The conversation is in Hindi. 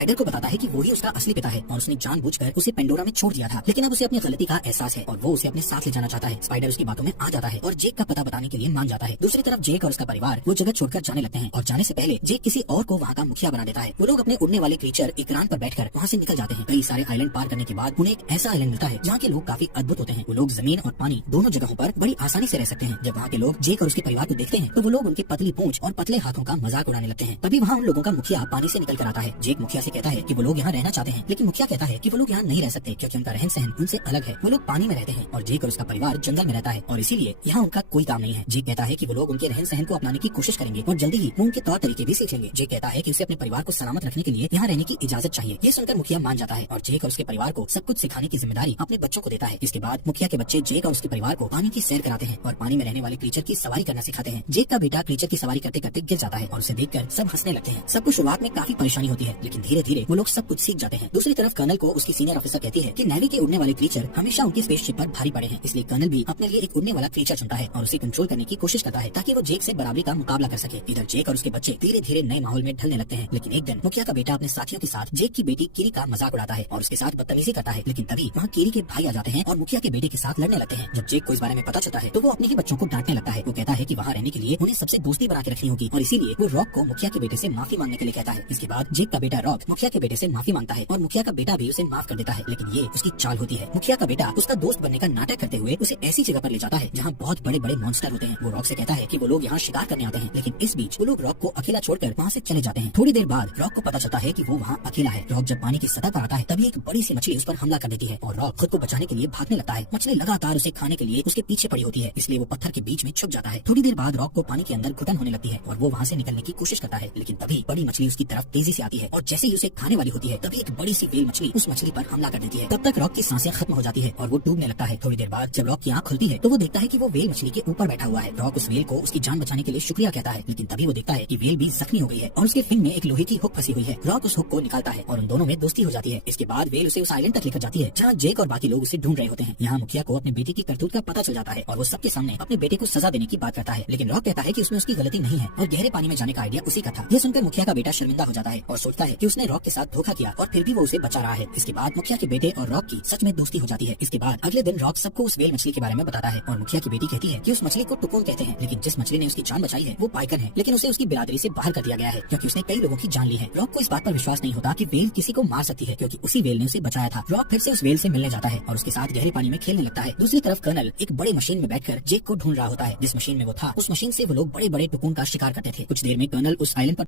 स्पाइडर को बताता है कि वो ही उसका असली पिता है और उसने जानबूझकर उसे पेंडोरा में छोड़ दिया था, लेकिन अब उसे अपनी गलती का एहसास है और वो उसे अपने साथ ले जाना चाहता है। स्पाइडर उसकी बातों में आ जाता है और जेक का पता बताने के लिए मान जाता है। दूसरी तरफ जेक और उसका परिवार वो जगह छोड़कर जाने लगते हैं और जाने से पहले जेक किसी और को वहाँ का मुखिया बना देता है। वो लोग अपने उड़ने वाले क्रीचर इकरान पर बैठकर वहाँ से निकल जाते हैं। कई सारे आइलैंड पार करने के बाद उन्हें एक ऐसा आइलैंड मिलता है जहाँ के लोग काफी अद्भुत होते हैं। वो लोग जमीन और पानी दोनों जगहों पर बड़ी आसानी से रह सकते हैं। जब वहाँ के लोग जेक और उसके परिवार को देखते हैं तो वो लोग उनकी पतली पूंछ और पतले हाथों का मजाक उड़ाने लगते हैं। तभी वहाँ उन लोगों का मुखिया पानी से निकल कर आता है। जेक मुखिया से कहता है कि वो लोग यहाँ रहना चाहते हैं, लेकिन मुखिया कहता है कि वो लोग यहाँ नहीं रह सकते क्योंकि उनका रहन सहन उनसे अलग है। वो लोग पानी में रहते हैं और जेक और उसका परिवार जंगल में रहता है और इसीलिए यहाँ उनका कोई काम नहीं है। जेक कहता है कि वो लोग उनके रहन सहन को अपनाने की कोशिश करेंगे और जल्दी ही वो उनके तौर तरीके भी सीख लेंगे। जेक कहता है कि उसे अपने परिवार को सलामत रखने के लिए यहाँ रहने की इजाजत चाहिए। ये सुनकर मुखिया मान जाता है और जेक और उसके परिवार को सब कुछ सिखाने की जिम्मेदारी अपने बच्चों को देता है। इसके बाद मुखिया के बच्चे जेक और उसके परिवार को पानी की सैर कराते हैं और पानी में रहने वाले क्रीचर की सवारी करना सिखाते हैं। जेक का बेटा क्रीचर की सवारी करते करते गिर जाता है और उसे देखकर सब हंसने लगते हैं। सबको शुरुआत में काफी परेशानी होती है, लेकिन धीरे धीरे वो लोग सब कुछ सीख जाते हैं। दूसरी तरफ कर्नल को उसकी सीनियर ऑफिसर कहती है कि नेवी के उड़ने वाले क्रीचर हमेशा उनकी स्पेसशिप पर भारी पड़े हैं, इसलिए कर्नल भी अपने लिए एक उड़ने वाला क्रीचर चुनता है और उसे कंट्रोल करने की कोशिश करता है ताकि वो जेक से बराबरी का मुकाबला कर सके। इधर जेक और उसके बच्चे धीरे धीरे नए माहौल में ढलने लगते हैं, लेकिन एक दिन मुखिया का बेटा अपने साथियों के साथ जेक की बेटी किरी का मजाक उड़ाता है और उसके साथ बदतमीजी करता है। लेकिन तभी वहाँ किरी के भाई आ जाते हैं और मुखिया के बेटे के साथ लड़ने लगते हैं। जब जेक को इस बारे में पता चलता है तो वो अपने ही बच्चों को डांटने लगता है। वो कहता है कि वहाँ रहने के लिए उन्हें सबसे दोस्ती बना के रखनी होगी और इसीलिए वो रॉक को मुखिया के बेटे से माफी मांगने के लिए कहता है। इसके बाद जेक का बेटा रॉक मुखिया के बेटे से माफी मांगता है और मुखिया का बेटा भी उसे माफ कर देता है, लेकिन ये उसकी चाल होती है। मुखिया का बेटा उसका दोस्त बनने का नाटक करते हुए उसे ऐसी जगह पर ले जाता है जहाँ बहुत बड़े बड़े मॉन्स्टर होते हैं। वो रॉक से कहता है कि वो लोग यहाँ शिकार करने आते हैं, लेकिन इस बीच वो लोग रॉक को अकेला छोड़कर वहाँ से चले जाते हैं। थोड़ी देर बाद रॉक को पता चलता है कि वो वहाँ अकेला है। रॉक जब पानी की सतह पर आता है तभी एक बड़ी सी मछली उस पर हमला कर देती है और रॉक खुद को बचाने के लिए भागने लगता है। मछली लगातार उसे खाने के लिए उसके पीछे पड़ी होती है, इसलिए वो पत्थर के बीच में छुप जाता है। थोड़ी देर बाद रॉक को पानी के अंदर घुटन होने लगती है और वो वहाँ से निकलने की कोशिश करता है, लेकिन तभी बड़ी मछली उसकी तरफ तेजी से आती है और जैसे ही उसे खाने वाली होती है तभी एक बड़ी सी व्हेल मछली उस मछली पर हमला कर देती है। तब तक रॉक की सांसें खत्म हो जाती है और वो डूबने लगता है। थोड़ी देर बाद जब रॉक की आंख खुलती है तो वो देखता है कि वो व्हेल मछली के ऊपर बैठा हुआ है। रॉक उस व्हेल को उसकी जान बचाने के लिए शुक्रिया कहता है, लेकिन तभी वो देखता है कि व्हेल भी जख्मी हो गई है और उसके फिन में एक लोहे की हुक फंसी हुई है। रॉक उस हुक को निकालता है और उन दोनों में दोस्ती हो जाती है। इसके बाद व्हेल उसे उस आइलैंड तक लेकर जाती है जहाँ जेक और बाकी लोग उसे ढूंढ रहे होते हैं। यहाँ मुखिया को अपने बेटे की करतूत का पता चल जाता है और वो सबके सामने अपने बेटे को सजा देने की बात करता है, लेकिन रॉक कहता है कि उसमें उसकी गलती नहीं है और गहरे पानी में जाने का आइडिया उसी का था। यह सुनकर मुखिया का बेटा शर्मिंदा हो जाता है और सोचता है कि उसने रॉक के साथ धोखा किया और फिर भी वो उसे बचा रहा है। इसके बाद मुखिया के बेटे और रॉक की सच में दोस्ती हो जाती है। इसके बाद अगले दिन रॉक सबको उस व्हेल मछली के बारे में बताता है और मुखिया की बेटी कहती है कि उस मछली को टुकुन कहते हैं, लेकिन जिस मछली ने उसकी जान बचाई है वो पाइकन है, लेकिन उसे उसकी बिरादरी से बाहर कर दिया गया है क्योंकि उसने कई लोगों की जान ली है। रॉक को इस बात पर विश्वास नहीं होता कि व्हेल किसी को मार सकती है क्योंकि उसी व्हेल ने उसे बचाया था। रॉक फिर से उस व्हेल से मिलने जाता है और उसके साथ गहरे पानी में खेलने लगता है। दूसरी तरफ कर्नल एक बड़ी मशीन में बैठकर जेक को ढूंढ रहा होता है। जिस मशीन में वो था उस मशीन से वो लोग बड़े बड़े टुकुन का शिकार करते थे। कुछ देर में कर्नल उस आइलैंड पर